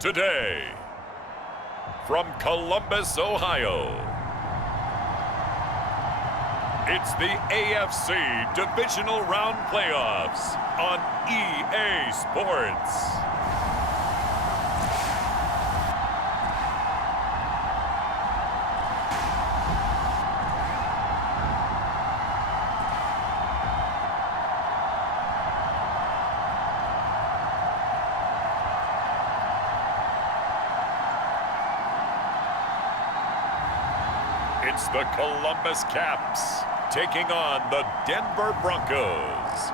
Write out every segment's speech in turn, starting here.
Today, from Columbus, Ohio, it's the AFC Divisional Round Playoffs on EA Sports. It's the Columbus Caps taking on the Denver Broncos.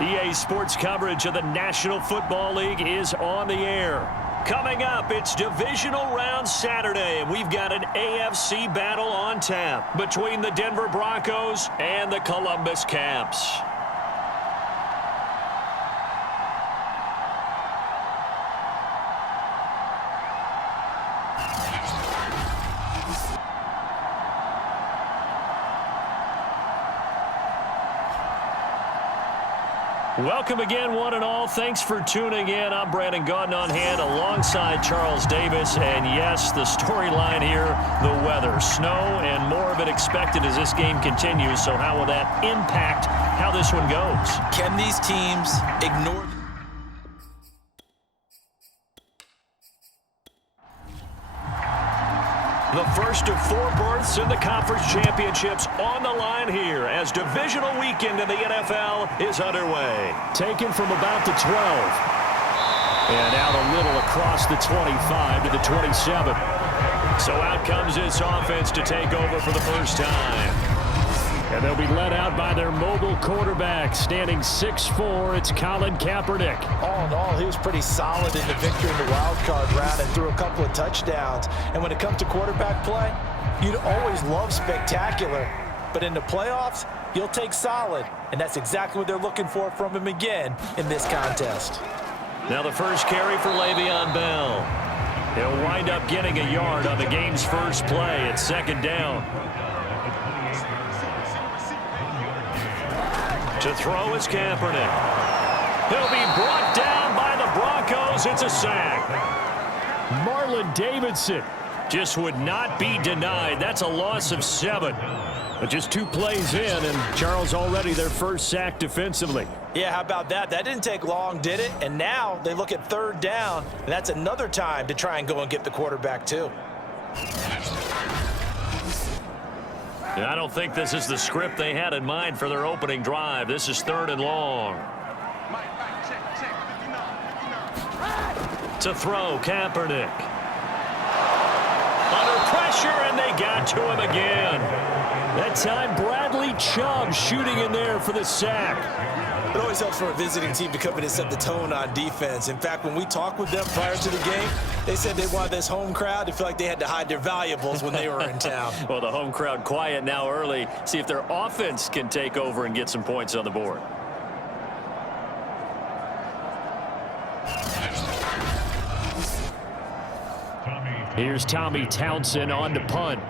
EA Sports coverage of the National Football League is on the air. Coming up, it's Divisional Round Saturday, and we've got an AFC battle on tap between the Denver Broncos and the Columbus Caps. Welcome again, one and all. Thanks for tuning in. I'm Brandon Gaudin on hand alongside Charles Davis. And yes, the storyline here, the weather. Snow and more of it expected as this game continues. So how will that impact how this one goes? Can these teams ignore... The first of four berths in the conference championships on the line here as divisional weekend in the NFL is underway. Taken from about the 12. And out a little across the 25 to the 27. So out comes this offense to take over for the first time. And they'll be led out by their mobile quarterback, standing 6'4". It's Colin Kaepernick. All in all, he was pretty solid in the victory in the wild card round and threw a couple of touchdowns. And when it comes to quarterback play, you'd always love spectacular. But in the playoffs, he'll take solid. And that's exactly what they're looking for from him again in this contest. Now the first carry for Le'Veon Bell. He'll wind up getting a yard on the game's first play at second down. To throw is Kaepernick. He'll be brought down by the Broncos. It's a sack. Marlon Davidson just would not be denied. That's a loss of 7. But just 2 plays in, and Charles already their first sack defensively. Yeah, how about that? That didn't take long, did it? And now they look at third down, and that's another time to try and go and get the quarterback too. I don't think this is the script they had in mind for their opening drive. This is 3rd and long. To throw, Kaepernick. Under pressure, and they got to him again. That time, Bradley Chubb shooting in there for the sack. It always helps for a visiting team to come in and set the tone on defense. In fact, when we talked with them prior to the game, they said they wanted this home crowd to feel like they had to hide their valuables when they were in town. Well, the home crowd quiet now early. See if their offense can take over and get some points on the board. Here's Tommy Townsend on the punt.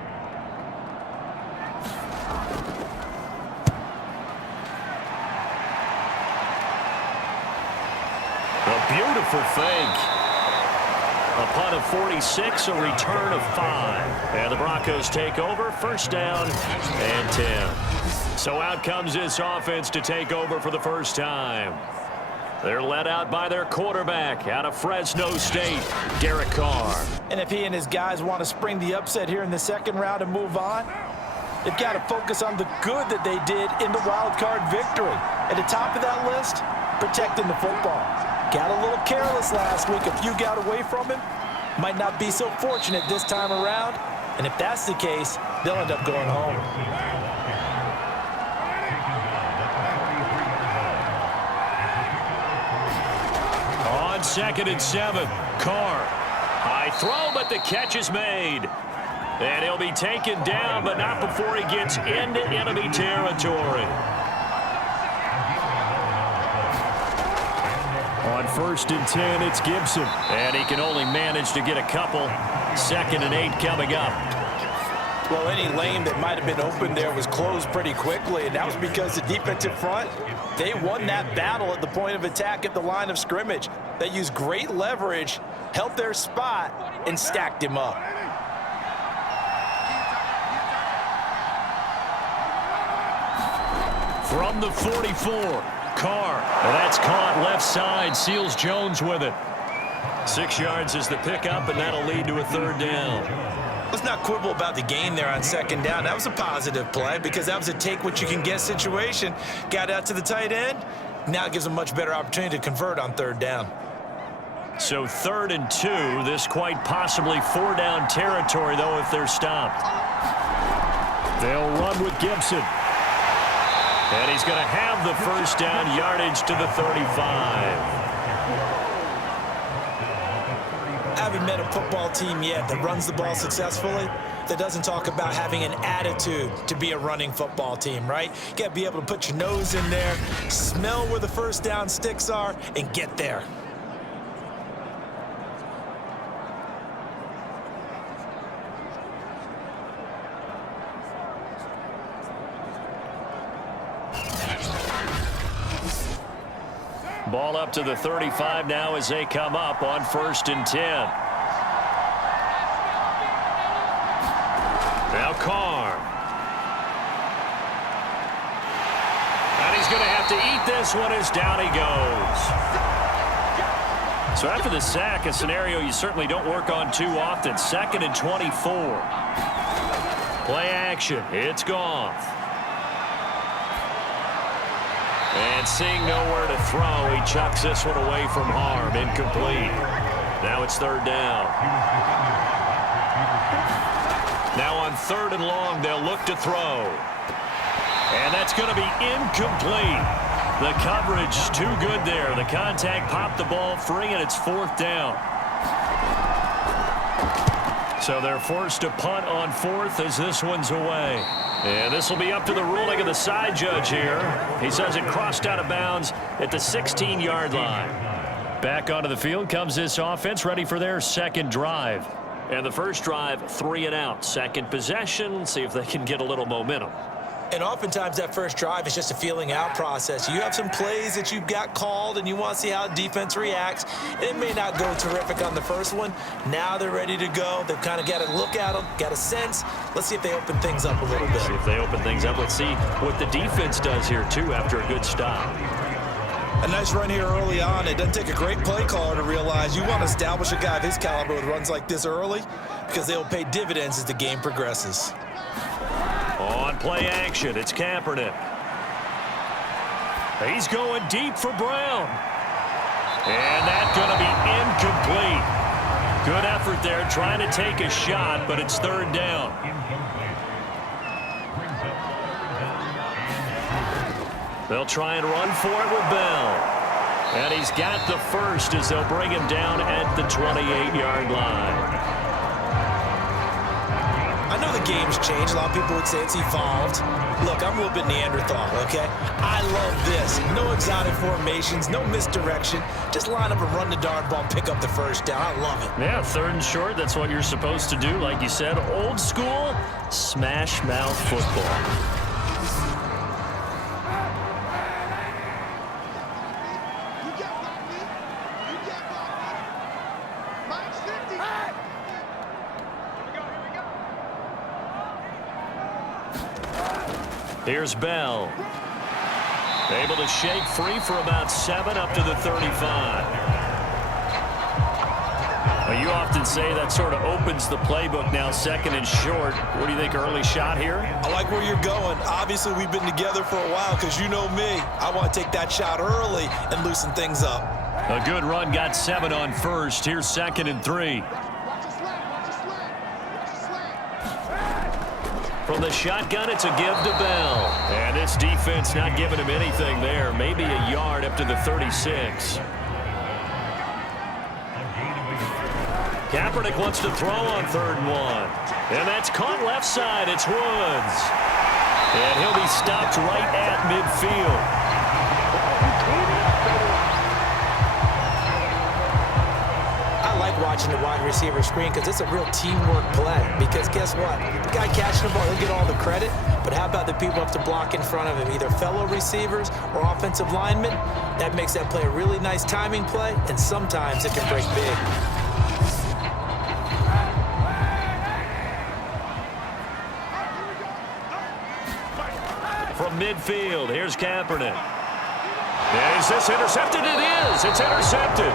Beautiful fake. A punt of 46, a return of 5. And the Broncos take over, first down and 10. So out comes this offense to take over for the first time. They're led out by their quarterback out of Fresno State, Derek Carr. And if he and his guys want to spring the upset here in the second round and move on, they've got to focus on the good that they did in the wild card victory. At the top of that list, protecting the football. Got a little careless last week. A few got away from him. Might not be so fortunate this time around. And if that's the case, they'll end up going home. On 2nd and 7, Carr. High throw, but the catch is made. And he'll be taken down, but not before he gets into enemy territory. On 1st and 10, it's Gibson. And he can only manage to get a couple. 2nd and 8 coming up. Well, any lane that might have been open there was closed pretty quickly, and that was because the defensive front, they won that battle at the point of attack at the line of scrimmage. They used great leverage, held their spot, and stacked him up. From the 44, Carr. And that's caught left side, seals Jones with it. 6 yards is the pickup, and that'll lead to a third down. Let's not quibble about the gain there on second down. That was a positive play because that was a take-what-you-can-get situation. Got out to the tight end. Now it gives them a much better opportunity to convert on third down. So 3rd and 2. This quite possibly 4-down territory, though, if they're stopped. They'll run with Gibson. And he's going to have the first down, yardage to the 35. I haven't met a football team yet that runs the ball successfully that doesn't talk about having an attitude to be a running football team, right? You got to be able to put your nose in there, smell where the first down sticks are, and get there. Ball up to the 35 now as they come up on 1st and 10. Now Carr. And he's going to have to eat this one as down he goes. So after the sack, a scenario you certainly don't work on too often. 2nd and 24. Play action. It's Goff. And seeing nowhere to throw, he chucks this one away from harm. Incomplete. Now it's 3rd down. Now on 3rd and long, they'll look to throw. And that's going to be incomplete. The coverage too good there. The contact popped the ball free, and it's 4th down. So they're forced to punt on 4th as this one's away. And this will be up to the ruling of the side judge here. He says it crossed out of bounds at the 16-yard line. Back onto the field comes this offense, ready for their second drive. And the first drive, 3 and out. Second possession, see if they can get a little momentum. And oftentimes that first drive is just a feeling out process. You have some plays that you've got called and you want to see how defense reacts. It may not go terrific on the first one. Now they're ready to go. They've kind of got to look at them, got a sense. Let's see if they open things up a little bit. See if they open things up. Let's see what the defense does here, too, after a good stop. A nice run here early on. It doesn't take a great play caller to realize you want to establish a guy of his caliber with runs like this early because they'll pay dividends as the game progresses. On play action, it's Kaepernick. He's going deep for Brown. And that's going to be incomplete. Good effort there trying to take a shot, but it's 3rd down. They'll try and run for it with Bell. And he's got the first as they'll bring him down at the 28-yard line. I know the game's changed. A lot of people would say it's evolved. Look, I'm a little bit Neanderthal, okay? I love this. No exotic formations, no misdirection. Just line up and run the darn ball and pick up the first down. I love it. Yeah, 3rd and short, that's what you're supposed to do. Like you said, old school, smash mouth football. Here's Bell. Able to shake free for about 7 up to the 35. Well, you often say that sort of opens the playbook now, 2nd and short. What do you think, early shot here? I like where you're going. Obviously, we've been together for a while because you know me. I want to take that shot early and loosen things up. A good run, got 7 on first. Here's 2nd and 3. From the shotgun, it's a give to Bell. And this defense not giving him anything there. Maybe a yard up to the 36. Kaepernick wants to throw on 3rd and 1. And that's caught left side. It's Woods. And he'll be stopped right at midfield. like watching the wide receiver screen because it's a real teamwork play. Because guess what? The guy catching the ball, he'll get all the credit. But how about the people up to block in front of him, either fellow receivers or offensive linemen? That makes that play a really nice timing play, and sometimes it can break big. From midfield, here's Kaepernick. Is this intercepted? It is. It's intercepted.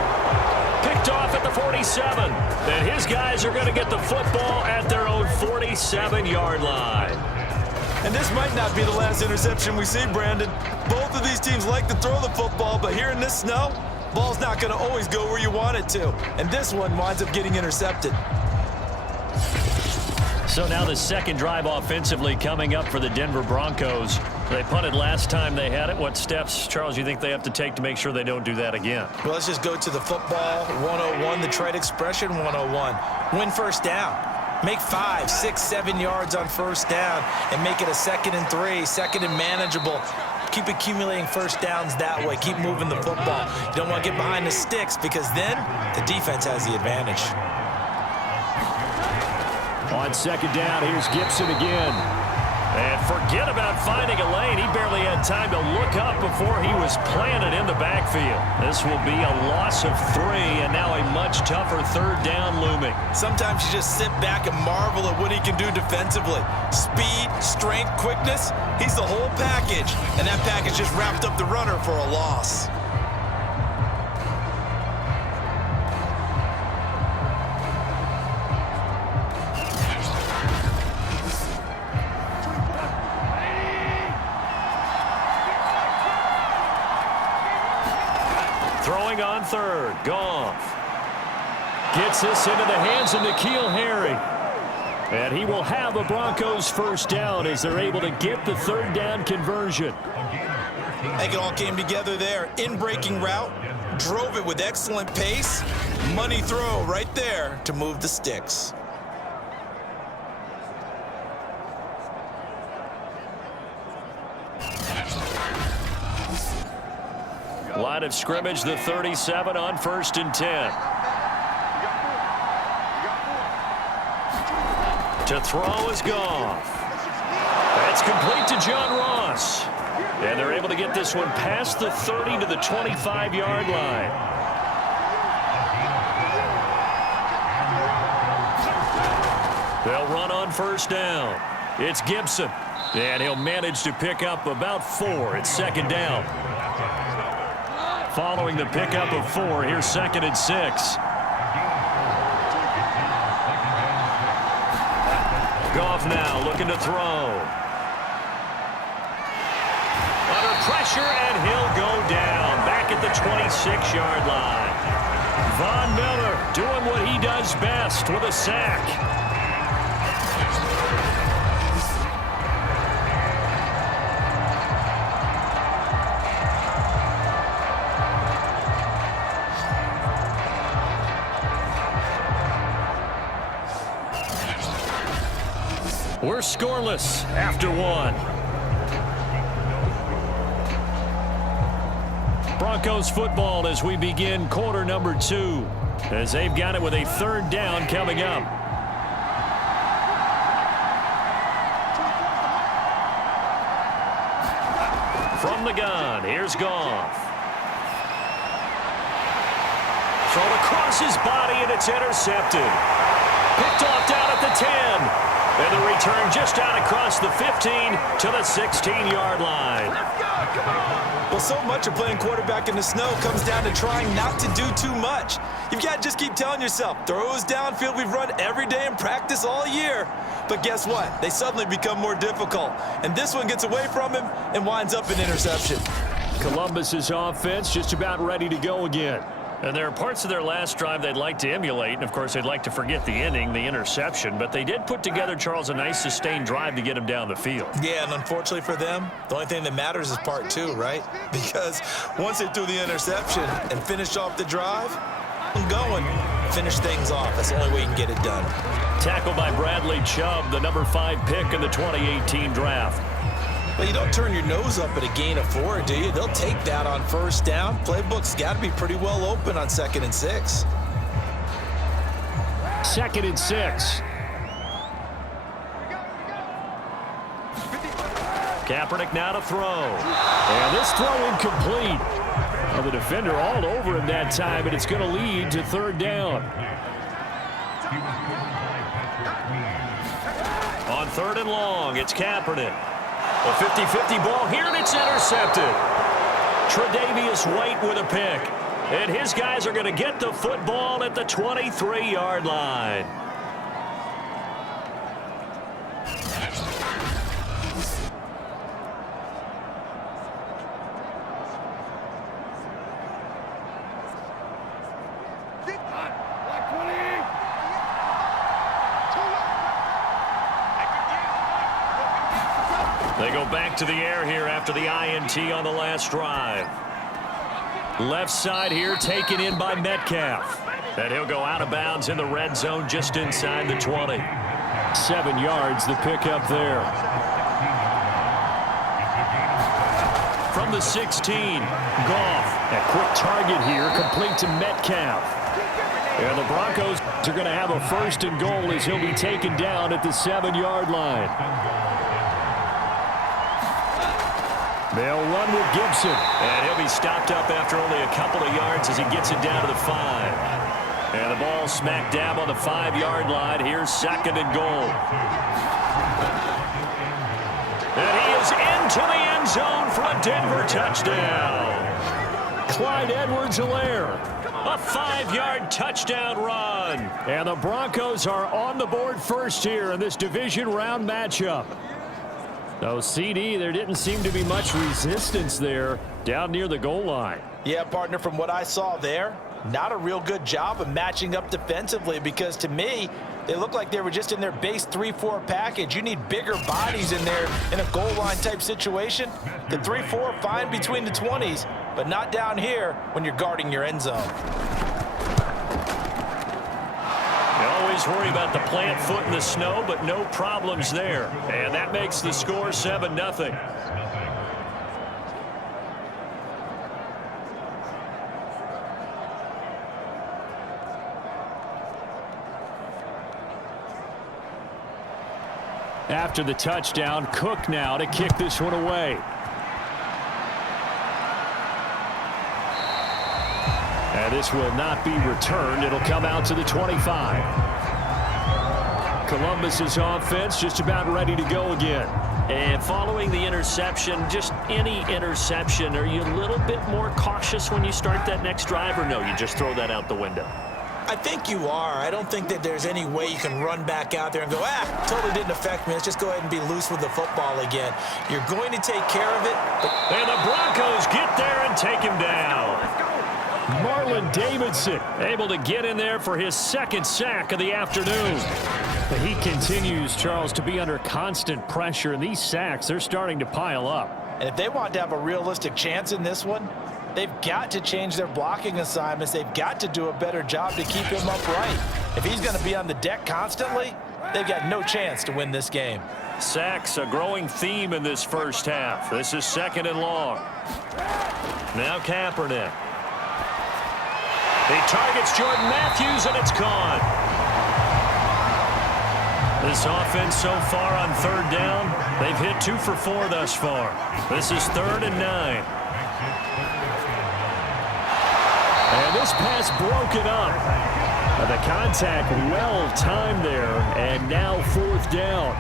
Picked off at the 47. And his guys are going to get the football at their own 47-yard line. And this might not be the last interception we see, Brandon. Both of these teams like to throw the football, but here in this snow, ball's not going to always go where you want it to. And this one winds up getting intercepted. So now the second drive offensively coming up for the Denver Broncos. They punted last time they had it. What steps, Charles, you think they have to take to make sure they don't do that again? Well, let's just go to the football 101, the trade expression 101. Win first down. Make 5, 6, 7 yards on first down and make it a 2nd and 3, second and manageable. Keep accumulating first downs that way. Keep moving the football. You don't want to get behind the sticks because then the defense has the advantage. On second down, here's Gibson again. And forget about finding a lane. He barely had time to look up before he was planted in the backfield. This will be a loss of 3, and now a much tougher third down looming. Sometimes you just sit back and marvel at what he can do defensively. Speed, strength, quickness, he's the whole package. And that package just wrapped up the runner for a loss. Throwing on third, Goff. Gets this into the hands of N'Keal Harry. And he will have a Broncos first down as they're able to get the third down conversion. I think it all came together there. In-breaking route, drove it with excellent pace. Money throw right there to move the sticks. Line of scrimmage, the 37 on 1st and 10. To throw is Goff. That's complete to John Ross. And they're able to get this one past the 30 to the 25-yard line. They'll run on first down. It's Gibson. And he'll manage to pick up about 4. It's second down. Following the pickup of 4, here's 2nd and 6. Goff now looking to throw. Under pressure, and he'll go down. Back at the 26-yard line. Von Miller doing what he does best with a sack. We're scoreless after 1. Broncos football as we begin quarter number 2. As they've got it with a third down coming up. From the gun, here's Goff. Thrown across his body, and it's intercepted. Picked off down at the 10. And the return just out across the 15 to the 16-yard line. Well, so much of playing quarterback in the snow comes down to trying not to do too much. You've got to just keep telling yourself, throws downfield we've run every day in practice all year. But guess what? They suddenly become more difficult. And this one gets away from him and winds up an interception. Columbus's offense just about ready to go again. And there are parts of their last drive they'd like to emulate, and of course they'd like to forget the inning, the interception, but they did put together, Charles, a nice sustained drive to get him down the field. Yeah, and unfortunately for them, the only thing that matters is part 2, right? Because once they threw the interception and finished off the drive, I'm going, finish things off. That's the only way you can get it done. Tackled by Bradley Chubb, the number 5 pick in the 2018 draft. Well, you don't turn your nose up at a gain of 4, do you? They'll take that on first down. Playbook's got to be pretty well open on 2nd and 6. 2nd and 6. Kaepernick now to throw. And this throw incomplete. Well, the defender all over him that time, and it's going to lead to 3rd down. On 3rd and long, it's Kaepernick. A 50-50 ball here, and it's intercepted. Tre'Davious White with a pick. And his guys are going to get the football at the 23-yard line. They go back to the air here after the INT on the last drive. Left side here taken in by Metcalf. And he'll go out of bounds in the red zone just inside the 20. 7 yards the pickup there. From the 16, Goff. A quick target here, complete to Metcalf. And the Broncos are going to have a 1st and goal as he'll be taken down at the 7-yard line. They'll run with Gibson. And he'll be stopped up after only a couple of yards as he gets it down to the 5. And the ball smack dab on the 5-yard line. Here's 2nd and goal. And he is into the end zone for a Denver touchdown. Clyde Edwards-Helaire. A 5-yard touchdown run. And the Broncos are on the board first here in this division round matchup. So, CD, there didn't seem to be much resistance there down near the goal line. Yeah, partner, from what I saw there, not a real good job of matching up defensively because, to me, they look like they were just in their base 3-4 package. You need bigger bodies in there in a goal line type situation. The 3-4, fine between the 20s, but not down here when you're guarding your end zone. Always worry about the plant foot in the snow, but no problems there. And that makes the score 7-0. After the touchdown, Cook now to kick this one away. And this will not be returned. It'll come out to the 25. Columbus's offense just about ready to go again. And following the interception, just any interception, are you a little bit more cautious when you start that next drive, or no, you just throw that out the window? I think you are. I don't think that there's any way you can run back out there and go, totally didn't affect me. Let's just go ahead and be loose with the football again. You're going to take care of it. And the Broncos get there and take him down. Marlon Davidson able to get in there for his 2nd sack of the afternoon. But he continues, Charles, to be under constant pressure, and these sacks, they're starting to pile up. And if they want to have a realistic chance in this one, they've got to change their blocking assignments. They've got to do a better job to keep him upright. If he's going to be on the deck constantly, they've got no chance to win this game. Sacks, a growing theme in this first half. This is 2nd and long. Now Kaepernick. He targets Jordan Matthews, and it's gone. This offense so far on 3rd down, they've hit 2 for 4 thus far. This is 3rd and 9. And this pass broken up. The contact well timed there, and now 4th down.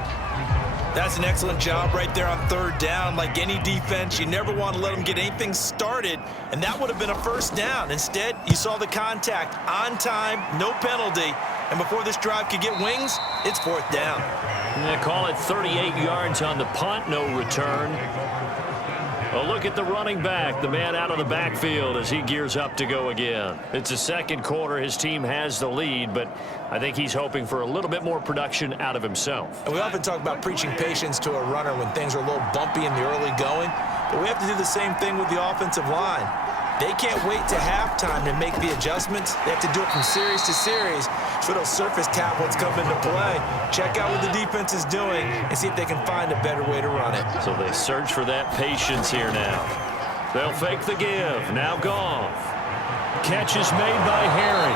That's an excellent job right there on 3rd down. Like any defense, you never want to let them get anything started, and that would have been a 1st down. Instead, you saw the contact on time, no penalty, and before this drive could get wings, it's 4th down. They call it 38 yards on the punt, no return. Well, look at the running back, the man out of the backfield as he gears up to go again. It's the 2nd quarter. His team has the lead, but I think he's hoping for a little bit more production out of himself. And we often talk about preaching patience to a runner when things are a little bumpy in the early going, but we have to do the same thing with the offensive line. They can't wait to halftime to make the adjustments. They have to do it from series to series. So those surface tablets come into play. Check out what the defense is doing and see if they can find a better way to run it. So they search for that patience here now. They'll fake the give. Now Goff. Catch is made by Harry.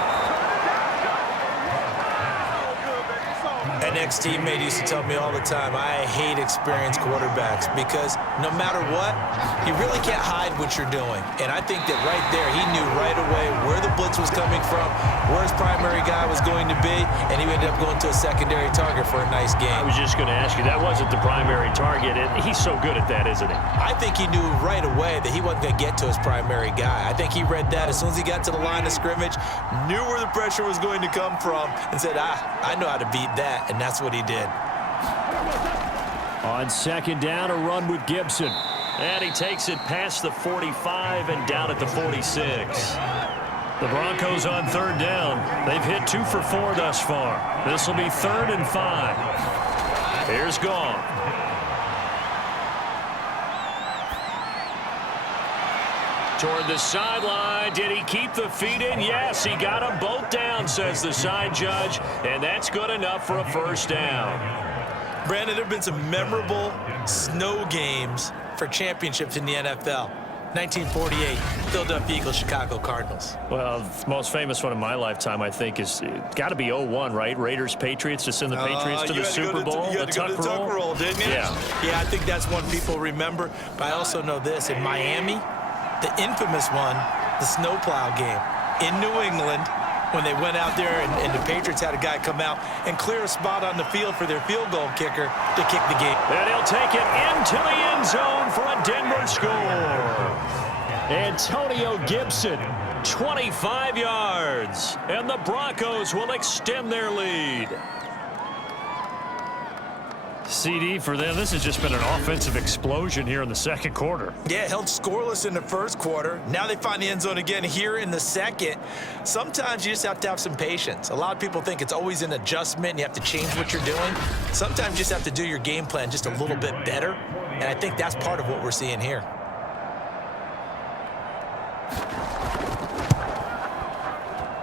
An ex-teammate used to tell me all the time, I hate experienced quarterbacks because no matter what, you really can't hide what you're doing. And I think that right there, he knew right away where the blitz was coming from, where his primary guy was going to be, and he ended up going to a secondary target for a nice game. I was just going to ask you, that wasn't the primary target. He's so good at that, isn't he? I think he knew right away that he wasn't going to get to his primary guy. I think he read that as soon as he got to the line of scrimmage, knew where the pressure was going to come from, and said, I know how to beat that, and that's what he did. On second down, a run with Gibson. And he takes it past the 45 and down at the 46. The Broncos on third down. They've hit 2 for 4 thus far. This will be 3rd and 5. Here's Goff. Toward the sideline. Did he keep the feet in? Yes, he got them both down, says the side judge. And that's good enough for a first down. Brandon, there have been some memorable snow games for championships in the NFL. 1948, Philadelphia Eagles, Chicago Cardinals. Well, the most famous one in my lifetime, I think, is got to be 01, right? Raiders, Patriots, to send the Patriots to the Super Bowl. You had to go to the tuck roll, didn't you? Yeah. Yeah, I think that's one people remember. But I also know this. In Miami, the infamous one, the snowplow game in New England, when they went out there and the Patriots had a guy come out and clear a spot on the field for their field goal kicker to kick the game. And he'll take it into the end zone for a Denver score. Antonio Gibson, 25 yards, and the Broncos will extend their lead. CD for them, this has just been an offensive explosion here in the second quarter. Yeah, held scoreless in the first quarter. Now they find the end zone again here in the second. Sometimes you just have to have some patience. A lot of people think it's always an adjustment and you have to change what you're doing. Sometimes you just have to do your game plan just a little bit better, and I think that's part of what we're seeing here.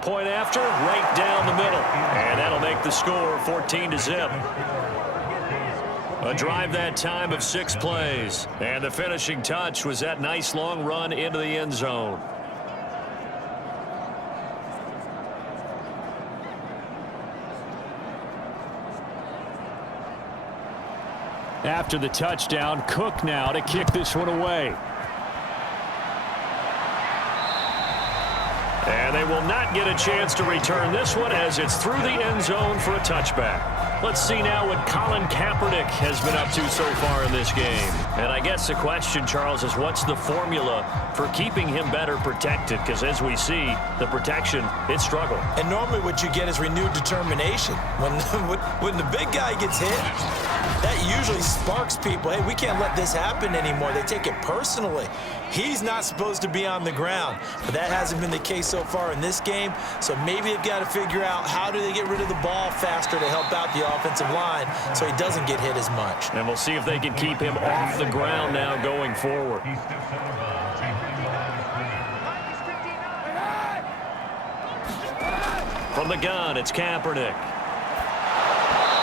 Point after, right down the middle. And that'll make the score 14-0. A drive that time of 6 plays. And the finishing touch was that nice long run into the end zone. After the touchdown, Cook now to kick this one away. And they will not get a chance to return this one as it's through the end zone for a touchback. Let's see now what Colin Kaepernick has been up to so far in this game. And I guess the question, Charles, is what's the formula for keeping him better protected? Because as we see, the protection, it struggled. And normally what you get is renewed determination. When the big guy gets hit, that usually sparks people. Hey, we can't let this happen anymore. They take it personally. He's not supposed to be on the ground, but that hasn't been the case so far in this game. So maybe they've got to figure out how do they get rid of the ball faster to help out the offensive line so he doesn't get hit as much. And we'll see if they can keep him off the ground now going forward. From the gun, it's Kaepernick.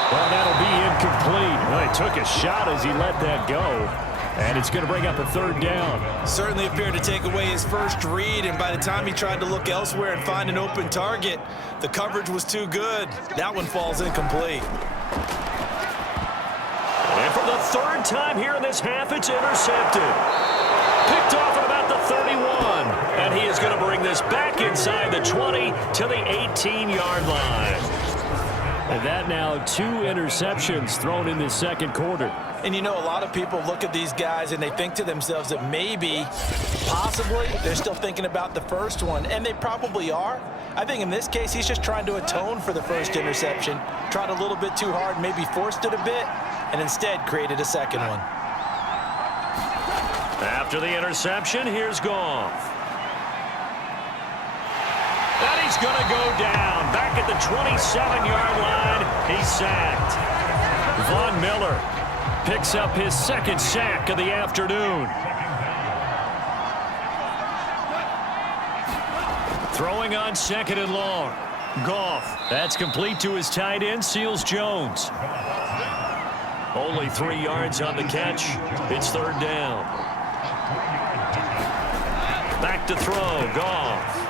Well, that'll be incomplete. Well, he took a shot as he let that go. And it's going to bring up a 3rd down. Certainly appeared to take away his first read, and by the time he tried to look elsewhere and find an open target, the coverage was too good. That one falls incomplete. And for the 3rd time here in this half, it's intercepted. Picked off at about the 31. And he is going to bring this back inside the 20 to the 18-yard line. And that now 2 interceptions thrown in this second quarter. And you know, a lot of people look at these guys and they think to themselves that maybe, possibly, they're still thinking about the first one, and they probably are. I think in this case, he's just trying to atone for the first interception, tried a little bit too hard, maybe forced it a bit, and instead created a second one. After the interception, here's Goff. And he's going to go down. Back at the 27-yard line, he's sacked. Von Miller picks up his 2nd sack of the afternoon. Throwing on 2nd and long. Goff. That's complete to his tight end, Seals Jones. Only 3 yards on the catch. It's 3rd down. Back to throw. Goff.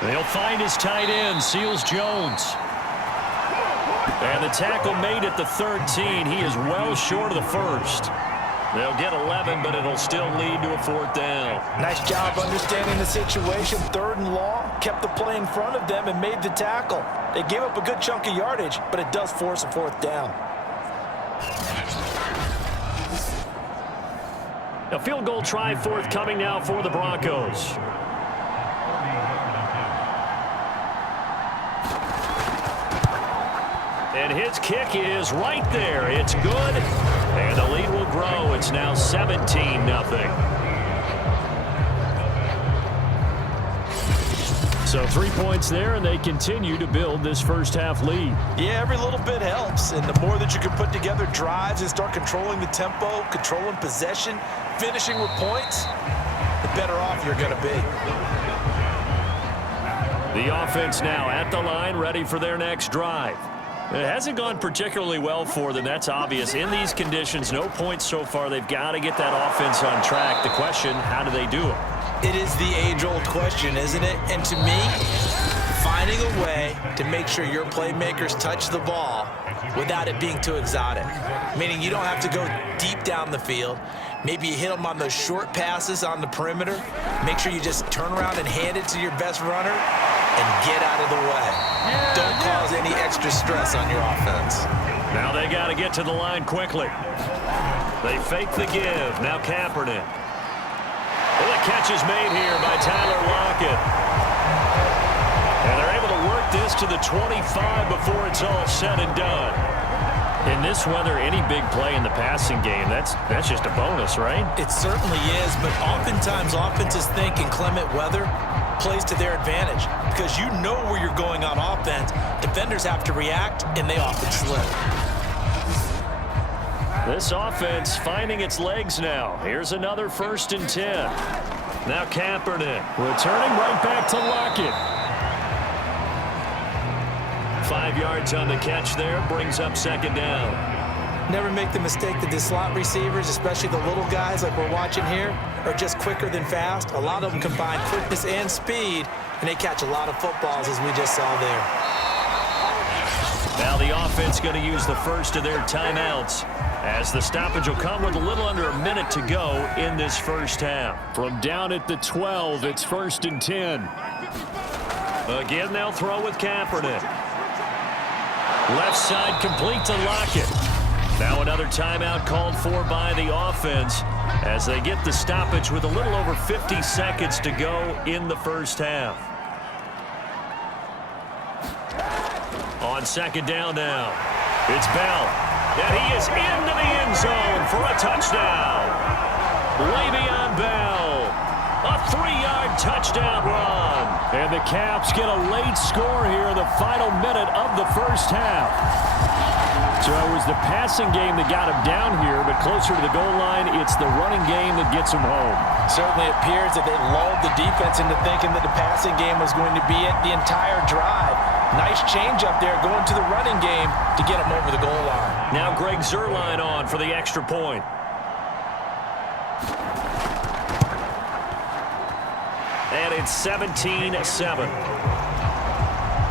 They'll find his tight end, Seals Jones. And the tackle made at the 13. He is well short of the first. They'll get 11, but it'll still lead to a 4th down. Nice job understanding the situation. 3rd and long, kept the play in front of them and made the tackle. They gave up a good chunk of yardage, but it does force a 4th down. A field goal try forthcoming now for the Broncos. And his kick is right there. It's good. And the lead will grow. It's now 17-0. So 3 points there, and they continue to build this first half lead. Yeah, every little bit helps. And the more that you can put together drives and start controlling the tempo, controlling possession, finishing with points, the better off you're going to be. The offense now at the line, ready for their next drive. It hasn't gone particularly well for them. That's obvious. In these conditions, no points so far. They've got to get that offense on track. The question, how do they do it? It is the age-old question, isn't it? And to me, finding a way to make sure your playmakers touch the ball without it being too exotic. Meaning you don't have to go deep down the field. Maybe you hit them on those short passes on the perimeter. Make sure you just turn around and hand it to your best runner and get out of the way. Don't cause any extra stress on your offense. Now they got to get to the line quickly. They fake the give. Now Kaepernick. Well, the catch is made here by Tyler Lockett. And they're able to work this to the 25 before it's all said and done. In this weather, any big play in the passing game, that's just a bonus, right? It certainly is, but oftentimes offenses think in clement weather plays to their advantage because you know where you're going on offense. Defenders have to react, and they often slip. This offense finding its legs now. Here's another 1st and 10. Now Kaepernick returning right back to Lockett. 5 yards on the catch there, brings up 2nd down. Never make the mistake that the slot receivers, especially the little guys like we're watching here, are just quicker than fast. A lot of them combine quickness and speed, and they catch a lot of footballs, as we just saw there. Now the offense going to use the first of their timeouts, as the stoppage will come with a little under a minute to go in this first half. From down at the 12, it's 1st and 10. Again, they'll throw with Kaepernick. Left side complete to Lockett. Now another timeout called for by the offense as they get the stoppage with a little over 50 seconds to go in the first half. On 2nd down now, it's Bell. And he is into the end zone for a touchdown. Le'Veon Bell, a 3-yard touchdown run. And the Caps get a late score here in the final minute of the first half. So it was the passing game that got him down here, but closer to the goal line, it's the running game that gets him home. Certainly appears that they lulled the defense into thinking that the passing game was going to be it the entire drive. Nice change up there going to the running game to get him over the goal line. Now Greg Zuerlein on for the extra point. And it's 17-7.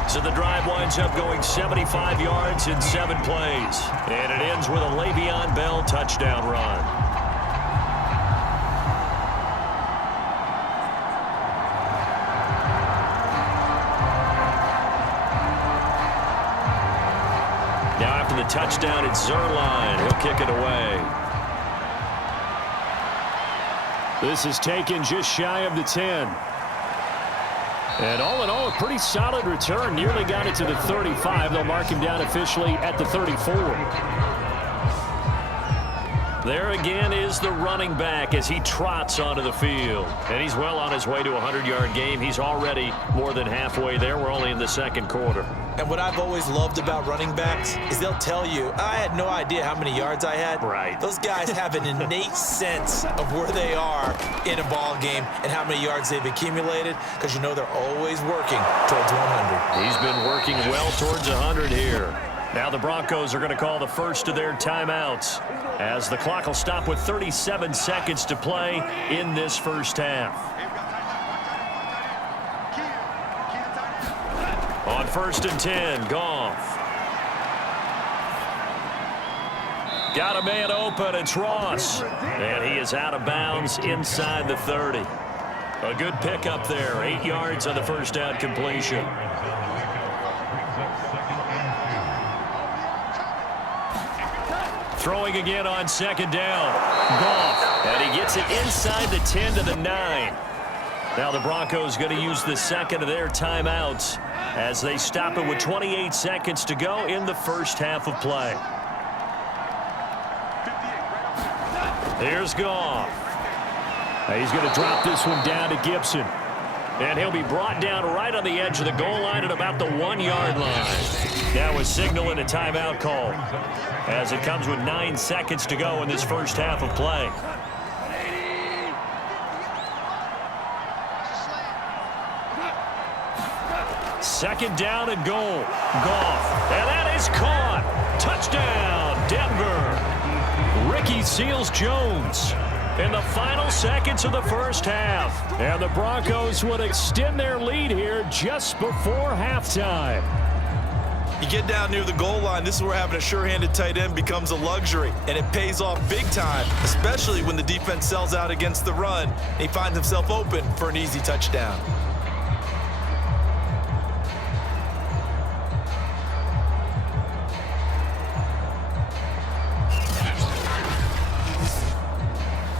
So the drive winds up going 75 yards in 7 plays. And it ends with a Le'Veon Bell touchdown run. Now after the touchdown, it's Zuerlein. He'll kick it away. This is taken just shy of the 10. And all in all, a pretty solid return. Nearly got it to the 35. They'll mark him down officially at the 34. There again is the running back as he trots onto the field. And he's well on his way to a 100-yard game. He's already more than halfway there. We're only in the 2nd quarter. And what I've always loved about running backs is they'll tell you, I had no idea how many yards I had. Right. Those guys have an innate sense of where they are in a ball game and how many yards they've accumulated because you know they're always working towards 100. He's been working well towards 100 here. Now the Broncos are going to call the first of their timeouts as the clock will stop with 37 seconds to play in this first half. On 1st and 10, Goff. Got a man open. It's Ross. And he is out of bounds inside the 30. A good pickup there. 8 yards on the first down completion. Throwing again on second down. Goff. And he gets it inside the 10 to the 9. Now the Broncos going to use the second of their timeouts as they stop it with 28 seconds to go in the first half of play. Here's Goff. He's going to drop this one down to Gibson. And he'll be brought down right on the edge of the goal line at about the 1-yard line. Now a signal and a timeout call as it comes with 9 seconds to go in this first half of play. Second down and goal. Goff. And that is caught. Touchdown, Denver. Ricky Seals-Jones in the final seconds of the first half. And the Broncos would extend their lead here just before halftime. You get down near the goal line, this is where having a sure-handed tight end becomes a luxury, and it pays off big time, especially when the defense sells out against the run, and he finds himself open for an easy touchdown.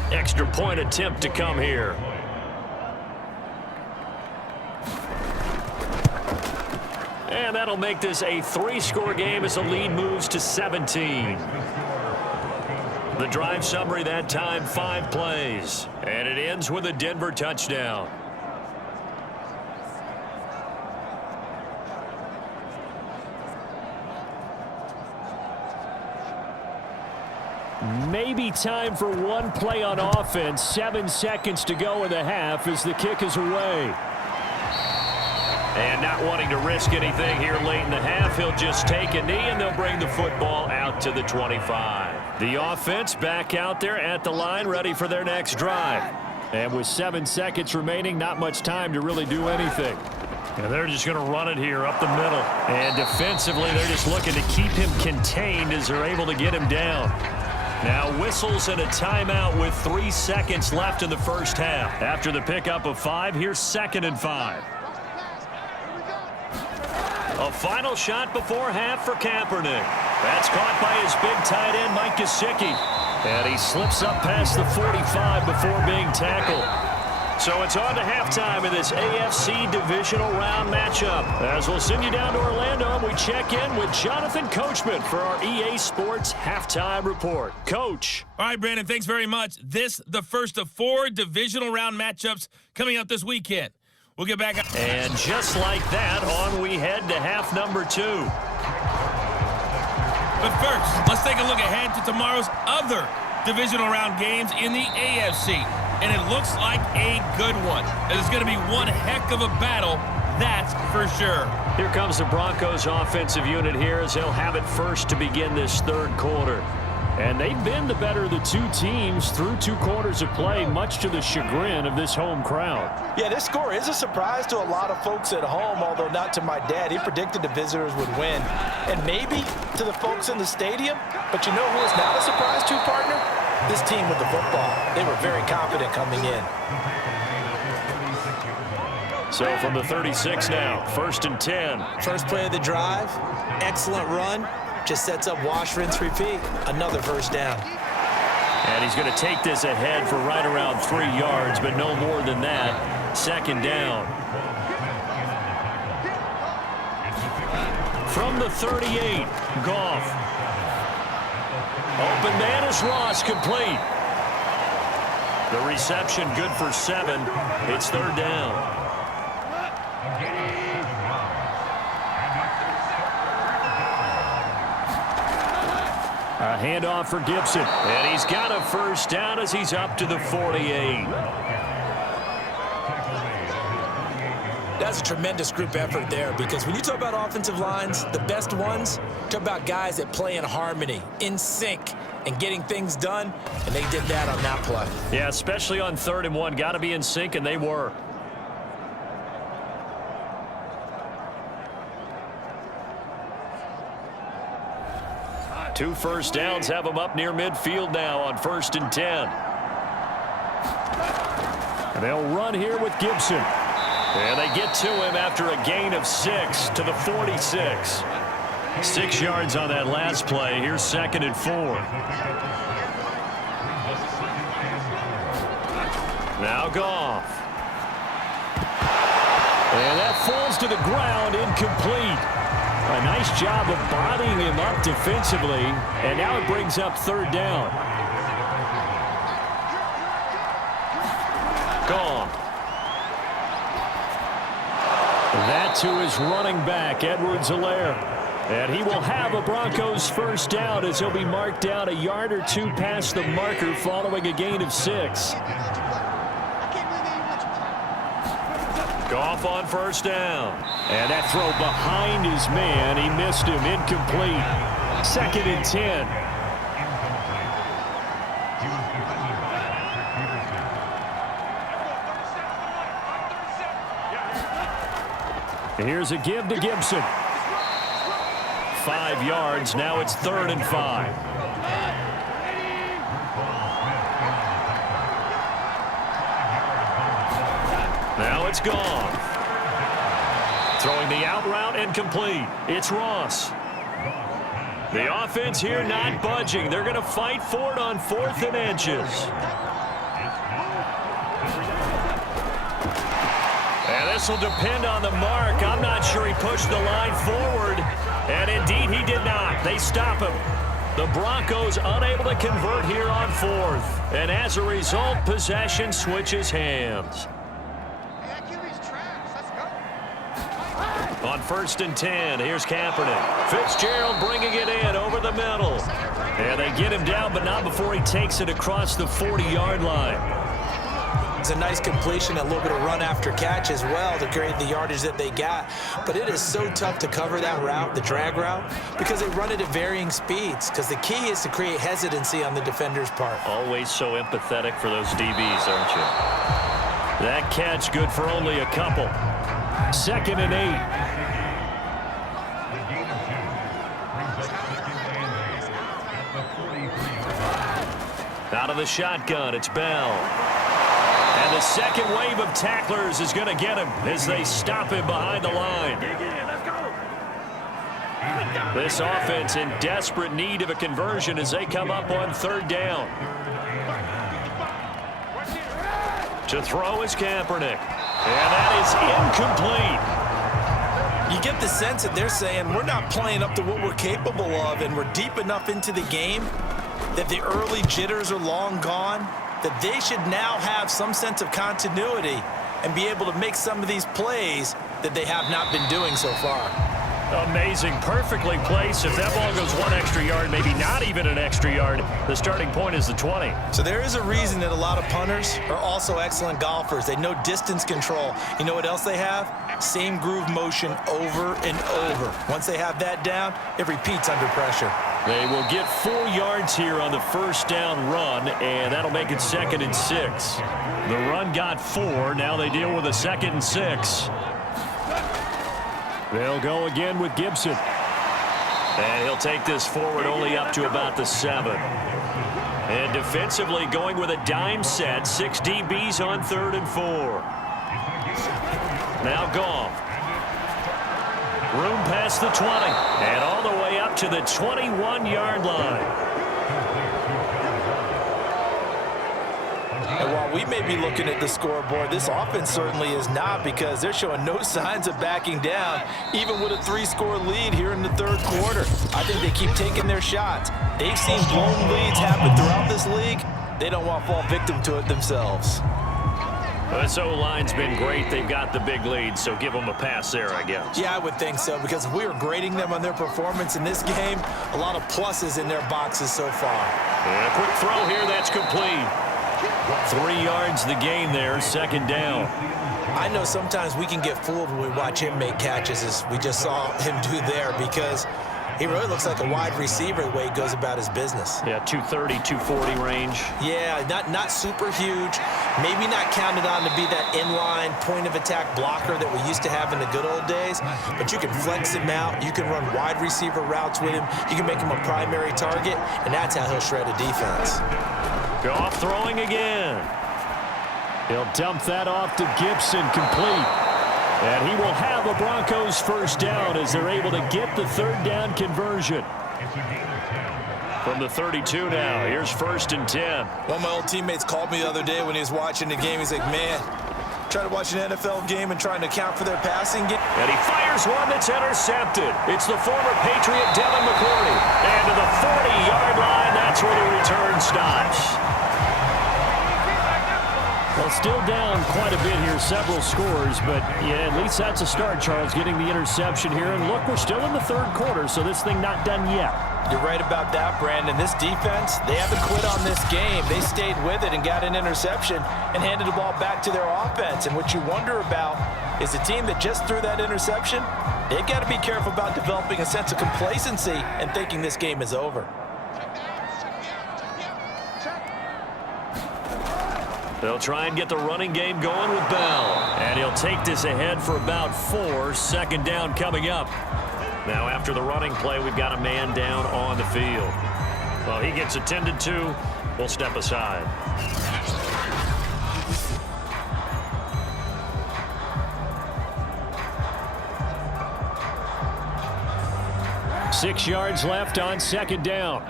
Extra point attempt to come here. And that'll make this a 3-score game as the lead moves to 17. The drive summary that time, 5 plays. And it ends with a Denver touchdown. Maybe time for one play on offense. 7 seconds to go in the half as the kick is away. And not wanting to risk anything here late in the half, he'll just take a knee and they'll bring the football out to the 25. The offense back out there at the line ready for their next drive. And with 7 seconds remaining, not much time to really do anything. And they're just going to run it here up the middle. And defensively, they're just looking to keep him contained as they're able to get him down. Now whistles and a timeout with 3 seconds left in the first half. After the pickup of 5, here's 2nd and 5. A final shot before half for Kaepernick. That's caught by his big tight end, Mike Gesicki. And he slips up past the 45 before being tackled. So it's on to halftime in this AFC divisional round matchup. As we'll send you down to Orlando, and we check in with Jonathan Coachman for our EA Sports Halftime Report. Coach. All right, Brandon, thanks very much. This, the first of 4 divisional round matchups coming up this weekend. We'll get back. And just like that, on we head to half number 2. But first, let's take a look ahead to tomorrow's other divisional round games in the AFC. And it looks like a good one. It's going to be one heck of a battle, that's for sure. Here comes the Broncos offensive unit here as they'll have it first to begin this 3rd quarter. And they've been the better of the 2 teams through 2 quarters of play, much to the chagrin of this home crowd. Yeah, this score is a surprise to a lot of folks at home, although not to my dad. He predicted the visitors would win. And maybe to the folks in the stadium, but you know who is not a surprise to, partner? This team with the football. They were very confident coming in. So from the 36 now, 1st and 10. First play of the drive, excellent run. Just sets up wash, rinse, repeat. Another first down. And he's going to take this ahead for right around 3 yards, but no more than that. 2nd down. From the 38, Goff. Open man is Ross, complete. The reception good for 7. It's 3rd down. A handoff for Gibson. And he's got a first down as he's up to the 48. That's a tremendous group effort there, because when you talk about offensive lines, the best ones, talk about guys that play in harmony, in sync, and getting things done, and they did that on that play. Yeah, especially on 3rd and 1. Got to be in sync, and they were. 2 first downs have them up near midfield now on 1st and 10. And they'll run here with Gibson. And they get to him after a gain of 6 to the 46. 6 yards on that last play. Here's 2nd and 4. Now Goff. And that falls to the ground, incomplete. A nice job of bodying him up defensively. And now it brings up 3rd down. Goff. That to his running back, Edwards-Helaire. And he will have a Broncos 1st down as he'll be marked down a yard or 2 past the marker following a gain of 6. Goff on 1st down. And that throw behind his man. He missed him. Incomplete. 2nd and 10. Here's a give to Gibson. 5 yards. Now it's 3rd and 5. Now it's gone. Throwing the out route and complete. It's Ross. The offense here not budging. They're going to fight for it on 4th and inches. And this will depend on the mark. I'm not sure he pushed the line forward. And indeed he did not. They stop him. The Broncos unable to convert here on 4th. And as a result, possession switches hands. On 1st and 10, here's Kaepernick. Fitzgerald bringing it in over the middle. And they get him down, but not before he takes it across the 40-yard line. It's a nice completion, a little bit of run after catch as well to create the yardage that they got. But it is so tough to cover that route, the drag route, because they run it at varying speeds. Because the key is to create hesitancy on the defender's part. Always so empathetic for those DBs, aren't you? That catch good for only a couple. 2nd and 8. Out of the shotgun, it's Bell. And the second wave of tacklers is going to get him as they stop him behind the line. This offense in desperate need of a conversion as they come up on 3rd down. To throw is Kaepernick. And that is incomplete. You get the sense that they're saying we're not playing up to what we're capable of, and we're deep enough into the game that the early jitters are long gone, that they should now have some sense of continuity and be able to make some of these plays that they have not been doing so far. Amazing. Perfectly placed. If that ball goes 1 extra yard, maybe not even an extra yard, the starting point is the 20. So there is a reason that a lot of punters are also excellent golfers. They know distance control. You know what else they have? Same groove motion over and over. Once they have that down, it repeats under pressure. They will get 4 yards here on the 1st down run, and that'll make it 2nd and 6. The run got 4. Now they deal with a 2nd and 6. They'll go again with Gibson. And he'll take this forward only up to about the 7. And defensively going with a dime set. 6 DBs on 3rd and 4. Now Goff. Room past the 20. And all the way up to the 21-yard line. And while we may be looking at the scoreboard, this offense certainly is not, because they're showing no signs of backing down, even with a 3-score lead here in the 3rd quarter. I think they keep taking their shots. They've seen blown leads happen throughout this league. They don't want to fall victim to it themselves. This O-line's been great. They've got the big lead, so give them a pass there, I guess. Yeah, I would think so, because if we were grading them on their performance in this game, a lot of pluses in their boxes so far. And a quick throw here, that's complete. 3 yards the gain there, second down. I know sometimes we can get fooled when we watch him make catches, as we just saw him do there, because he really looks like a wide receiver the way he goes about his business. Yeah, 230, 240 range. Yeah, not super huge. Maybe not counted on to be that inline point-of-attack blocker that we used to have in the good old days, but you can flex him out. You can run wide receiver routes with him. You can make him a primary target, and that's how he'll shred a defense. Go off throwing again. He'll dump that off to Gibson, complete. And he will have a Broncos first down as they're able to get the third down conversion. From the 32 now, here's 1st and 10. One of my old teammates called me the other day when he was watching the game. He's like, man, trying to watch an NFL game and trying to account for their passing game. And he fires one that's intercepted. It's the former Patriot Devin McCourty. And to the 40-yard line, that's where the return stops. Well, still down quite a bit here, several scores, but yeah, at least that's a start, Charles, getting the interception here. And look, we're still in the third quarter, so this thing not done yet. You're right about that, Brandon. This defense, they haven't quit on this game. They stayed with it and got an interception and handed the ball back to their offense. And what you wonder about is the team that just threw that interception, they've got to be careful about developing a sense of complacency and thinking this game is over. They'll try and get the running game going with Bell. And he'll take this ahead for about 4. Second down coming up. Now after the running play, we've got a man down on the field. Well, he gets attended to. We'll step aside. Six yards left on second down.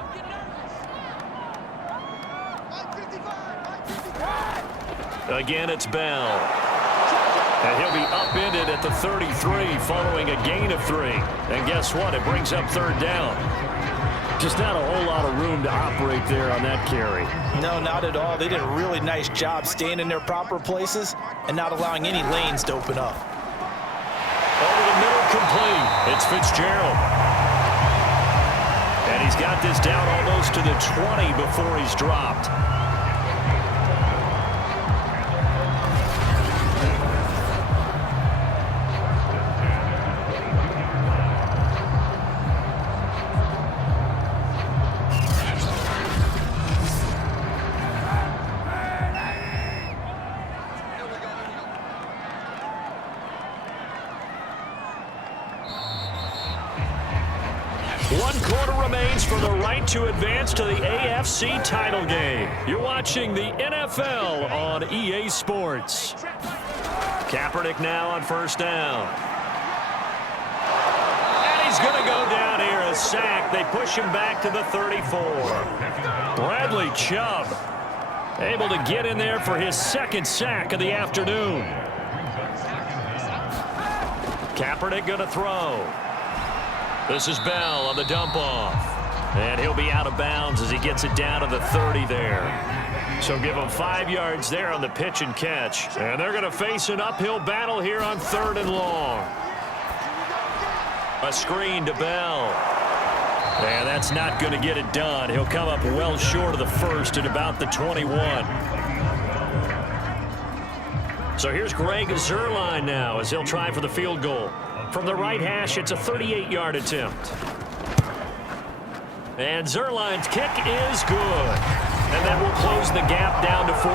Again, it's Bell. And he'll be upended at the 33 following a gain of 3. And guess what? It brings up third down. Just not a whole lot of room to operate there on that carry. No, not at all. They did a really nice job staying in their proper places and not allowing any lanes to open up. Over the middle, complete. It's Fitzgerald. And he's got this down almost to the 20 before he's dropped. For the right to advance to the AFC title game. You're watching the NFL on EA Sports. Kaepernick now on first down. And he's going to go down here, a sack. They push him back to the 34. Bradley Chubb able to get in there for his second sack of the afternoon. Kaepernick going to throw. This is Bell on the dump-off. And he'll be out of bounds as he gets it down to the 30 there. So give him 5 yards there on the pitch and catch. And they're going to face an uphill battle here on 3rd and long. A screen to Bell. And that's not going to get it done. He'll come up well short of the first at about the 21. So here's Greg Zuerlein now as he'll try for the field goal. From the right hash, it's a 38-yard attempt. And Zuerlein's kick is good. And that will close the gap down to 14.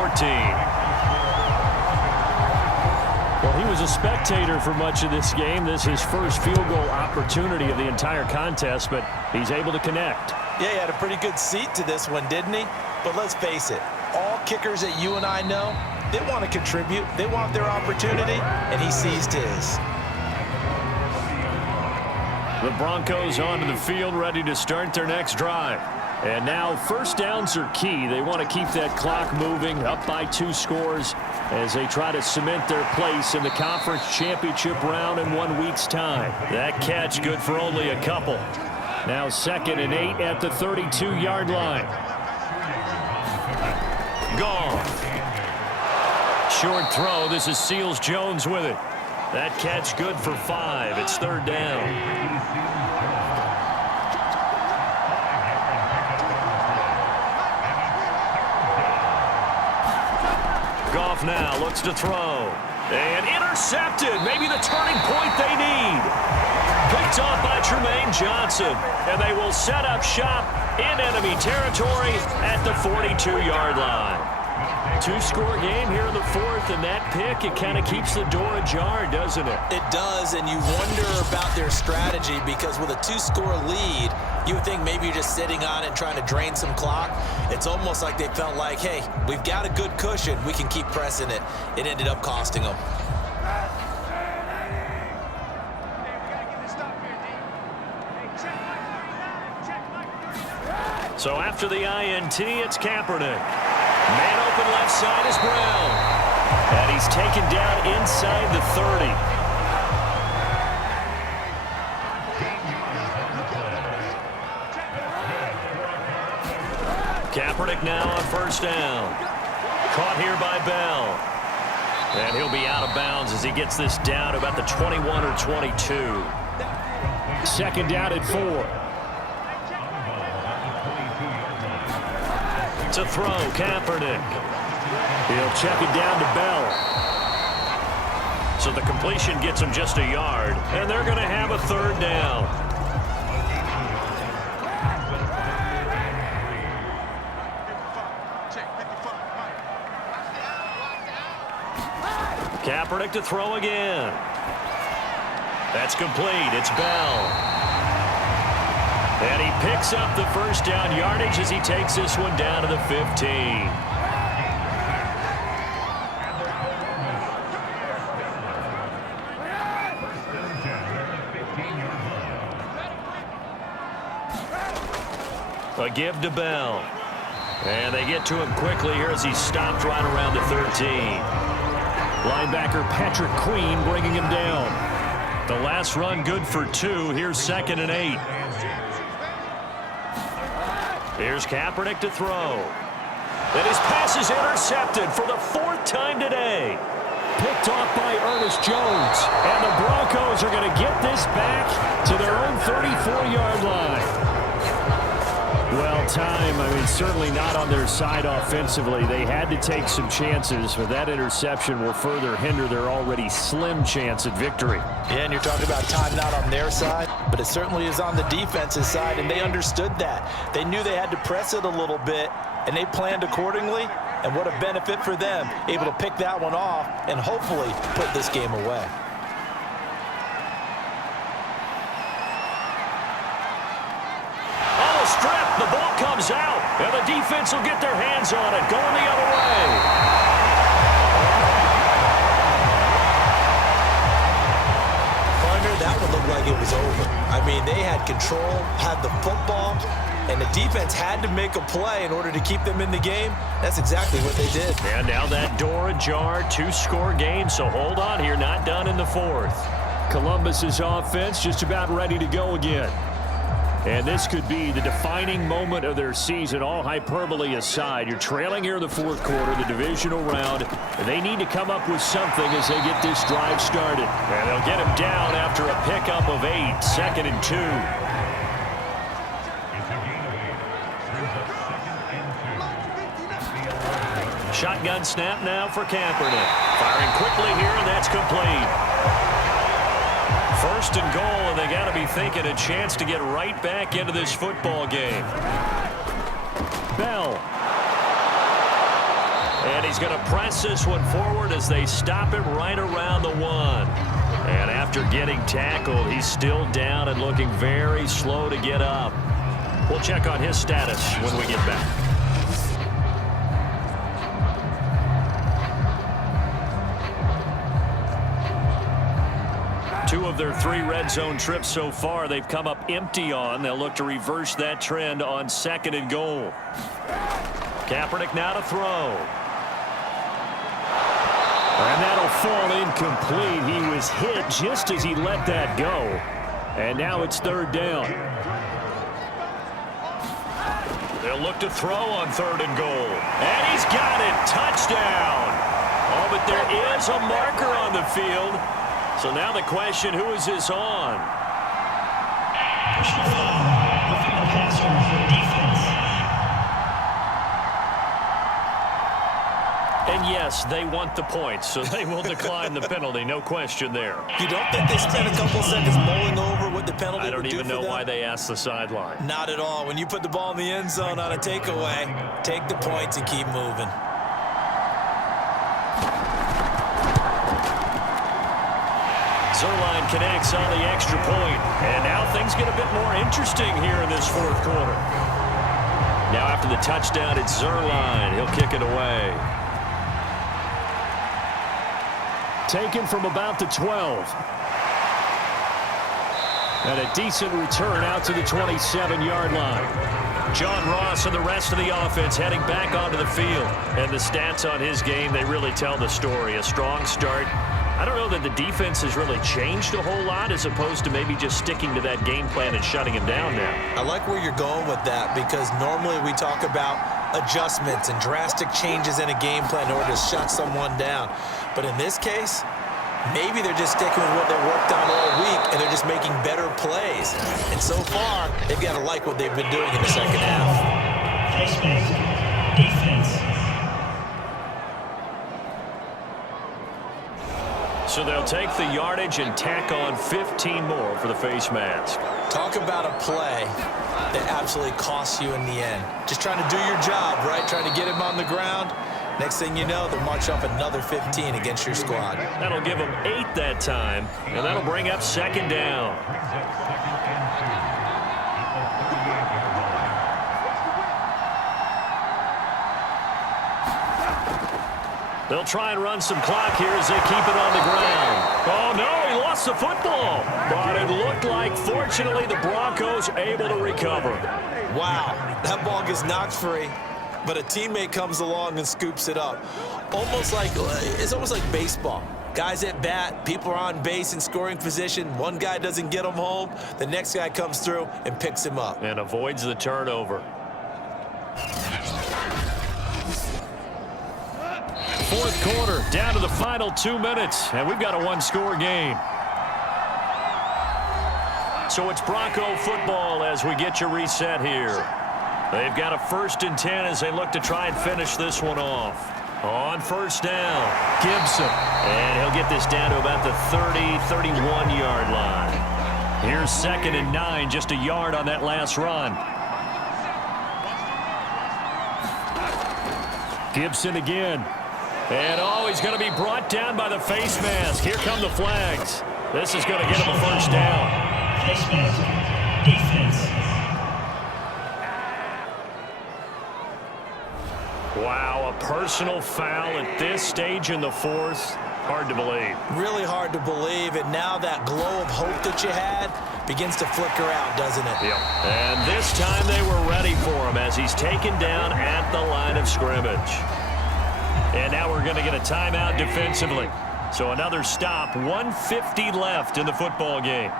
Well, he was a spectator for much of this game. This is his first field goal opportunity of the entire contest, but he's able to connect. Yeah, he had a pretty good seat to this one, didn't he? But let's face it, all kickers that you and I know, they want to contribute. They want their opportunity, and he seized his. The Broncos onto the field, ready to start their next drive. And now first downs are key. They want to keep that clock moving, up by 2 scores as they try to cement their place in the conference championship round in 1 week's time. That catch good for only a couple. Now 2nd and 8 at the 32-yard line. Gone. Short throw. This is Seals-Jones with it. That catch good for 5. It's 3rd down. off now, looks to throw. And intercepted, maybe the turning point they need. Picked off by Tremaine Johnson, and they will set up shop in enemy territory at the 42-yard line. Two-score game here in the fourth, and that pick, it kind of keeps the door ajar, doesn't it? It does, and you wonder about their strategy because with a two-score lead, you would think maybe you're just sitting on it and trying to drain some clock. It's almost like they felt like, hey, we've got a good cushion. We can keep pressing it. It ended up costing them. So after the INT, it's Kaepernick. Man open left side is Brown. And he's taken down inside the 30. Kaepernick now on first down. Caught here by Bell. And he'll be out of bounds as he gets this down about the 21 or 22. Second down at 4. To throw, Kaepernick. He'll check it down to Bell. So the completion gets him just a yard, and they're going to have a third down. Kaepernick to throw again. That's complete. It's Bell. And he picks up the first down yardage as he takes this one down to the 15. A give to Bell. And they get to him quickly here as he stopped right around the 13. Linebacker Patrick Queen bringing him down. The last run good for 2. Here's 2nd and 8. Here's Kaepernick to throw. And his pass is intercepted for the 4th time today. Picked off by Ernest Jones. And the Broncos are going to get this back to their own 34-yard line. Well, certainly not on their side offensively. They had to take some chances, but that interception will further hinder their already slim chance at victory. Yeah, and you're talking about time not on their side, but it certainly is on the defense's side, and they understood that. They knew they had to press it a little bit, and they planned accordingly, and what a benefit for them, able to pick that one off and hopefully put this game away. Strip, the ball comes out, and the defense will get their hands on it, going the other way. Partner, that one looked like it was over. I mean, they had control, had the football, and the defense had to make a play in order to keep them in the game. That's exactly what they did. And now that door ajar, 2-score game, so hold on here, not done in the 4th. Columbus's offense just about ready to go again. And this could be the defining moment of their season, all hyperbole aside. You're trailing here in the 4th quarter, the divisional round. And they need to come up with something as they get this drive started. And they'll get him down after a pickup of 8, 2nd and 2. Shotgun snap now for Kaepernick. Firing quickly here, and that's complete. 1st and goal, and they got to be thinking a chance to get right back into this football game. Bell. And he's going to press this one forward as they stop him right around the 1. And after getting tackled, he's still down and looking very slow to get up. We'll check on his status when we get back. Two of their 3 red zone trips so far, they've come up empty on. They'll look to reverse that trend on 2nd and goal. Kaepernick now to throw. And that'll fall incomplete. He was hit just as he let that go. And now it's 3rd down. They'll look to throw on 3rd and goal. And he's got it. Touchdown. Oh, but there is a marker on the field. So now the question, who is this on? Personal foul, roughing the passer for defense. And And yes, they want the points, so they will decline the penalty. No question there. You don't think they spent a couple seconds mulling over what the penalty would do for them? I don't even know why they asked the sideline. Not at all. When you put the ball in the end zone on a takeaway, take the points and keep moving. Zerline connects on the extra point, and now things get a bit more interesting here in this fourth quarter. Now after the touchdown, it's Zerline. He'll kick it away. Taken from about the 12. And a decent return out to the 27-yard line. John Ross and the rest of the offense heading back onto the field. And the stats on his game, they really tell the story. A strong start. I don't know that the defense has really changed a whole lot as opposed to maybe just sticking to that game plan and shutting him down now. I like where you're going with that because normally we talk about adjustments and drastic changes in a game plan in order to shut someone down. But in this case, maybe they're just sticking with what they worked on all week and they're just making better plays. And so far, they've got to like what they've been doing in the second half. Face mask. Defense. So they'll take the yardage and tack on 15 more for the face mask. Talk about a play that absolutely costs you in the end. Just trying to do your job, right? Trying to get him on the ground. Next thing you know, they'll march up another 15 against your squad. That'll give them 8 that time, and that'll bring up second down. They'll try and run some clock here as they keep it on the ground. Oh, no, he lost the football. But it looked like, fortunately, the Broncos able to recover. Wow, that ball gets knocked free, but a teammate comes along and scoops it up. It's almost like baseball. Guys at bat, people are on base in scoring position. One guy doesn't get him home. The next guy comes through and picks him up. And avoids the turnover. Fourth quarter, down to the final 2 minutes, and we've got a one-score game. So it's Bronco football as we get you reset here. They've got a 1st and 10 as they look to try and finish this one off. On first down, Gibson. And he'll get this down to about the 30, 31-yard line. Here's 2nd and 9, just a yard on that last run. Gibson again. And he's going to be brought down by the face mask. Here come the flags. This is going to get him a first down. Face mask. Defense. Wow, a personal foul at this stage in the fourth. Hard to believe. Really hard to believe, and now that glow of hope that you had begins to flicker out, doesn't it? Yep. And this time they were ready for him as he's taken down at the line of scrimmage. And now we're going to get a timeout defensively. So another stop, 1:50 left in the football game.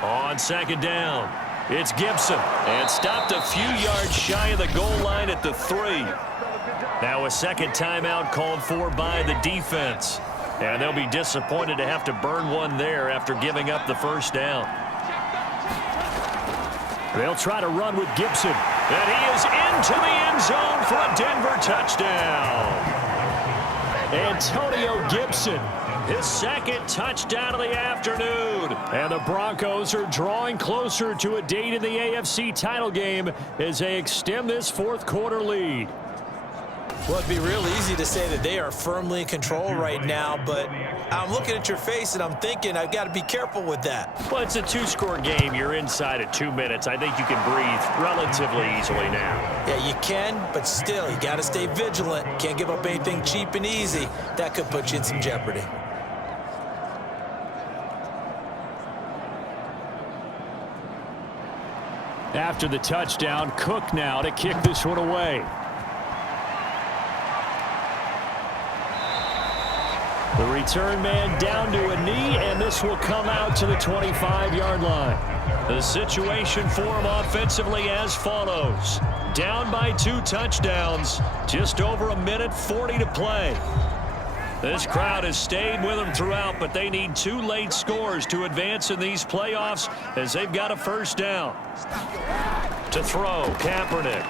On 2nd down, it's Gibson. And stopped a few yards shy of the goal line at the 3. Now a second timeout called for by the defense. And they'll be disappointed to have to burn one there after giving up the first down. They'll try to run with Gibson. And he is into the end zone for a Denver touchdown. Antonio Gibson, his 2nd touchdown of the afternoon. And the Broncos are drawing closer to a date in the AFC title game as they extend this fourth quarter lead. Well, it'd be real easy to say that they are firmly in control right now, but I'm looking at your face and I'm thinking I've got to be careful with that. Well, it's a 2-score game. You're inside at 2 minutes. I think you can breathe relatively easily now. Yeah, you can, but still, you got to stay vigilant. Can't give up anything cheap and easy. That could put you in some jeopardy. After the touchdown, Cook now to kick this one away. The return man down to a knee, and this will come out to the 25-yard line. The situation for him offensively as follows. Down by 2 touchdowns, just over 1:40 to play. This crowd has stayed with them throughout, but they need 2 late scores to advance in these playoffs as they've got a first down. To throw, Kaepernick.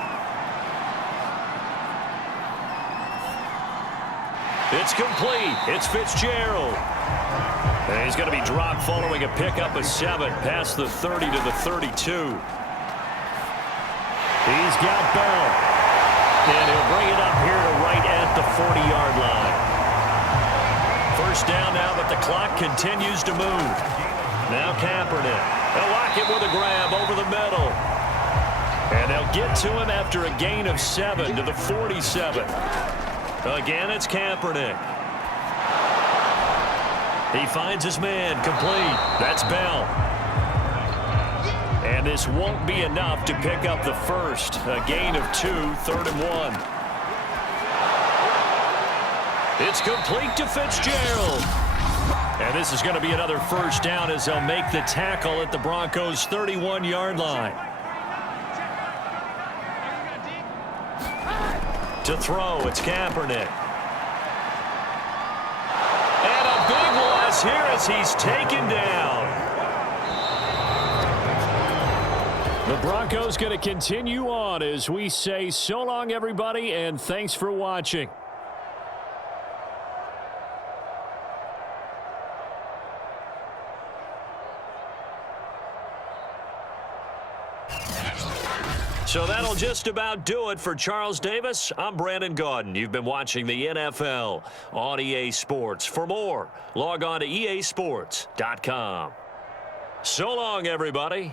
It's complete. It's Fitzgerald. And he's going to be dropped following a pickup of 7 past the 30 to the 32. He's got Bell. And he'll bring it up here to right at the 40-yard line. First down now, but the clock continues to move. Now Kaepernick. They'll lock him with a grab over the middle. And they'll get to him after a gain of 7 to the 47. Again, it's Kaepernick. He finds his man, complete. That's Bell. And this won't be enough to pick up the first. A gain of 2, 3rd and 1. It's complete to Fitzgerald. And this is going to be another first down as they'll make the tackle at the Broncos' 31-yard line. To throw, it's Kaepernick. And a big loss here as he's taken down. The Broncos going to continue on as we say so long, everybody, and thanks for watching. So that'll just about do it for Charles Davis. I'm Brandon Gaudin. You've been watching the NFL on EA Sports. For more, log on to easports.com. So long, everybody.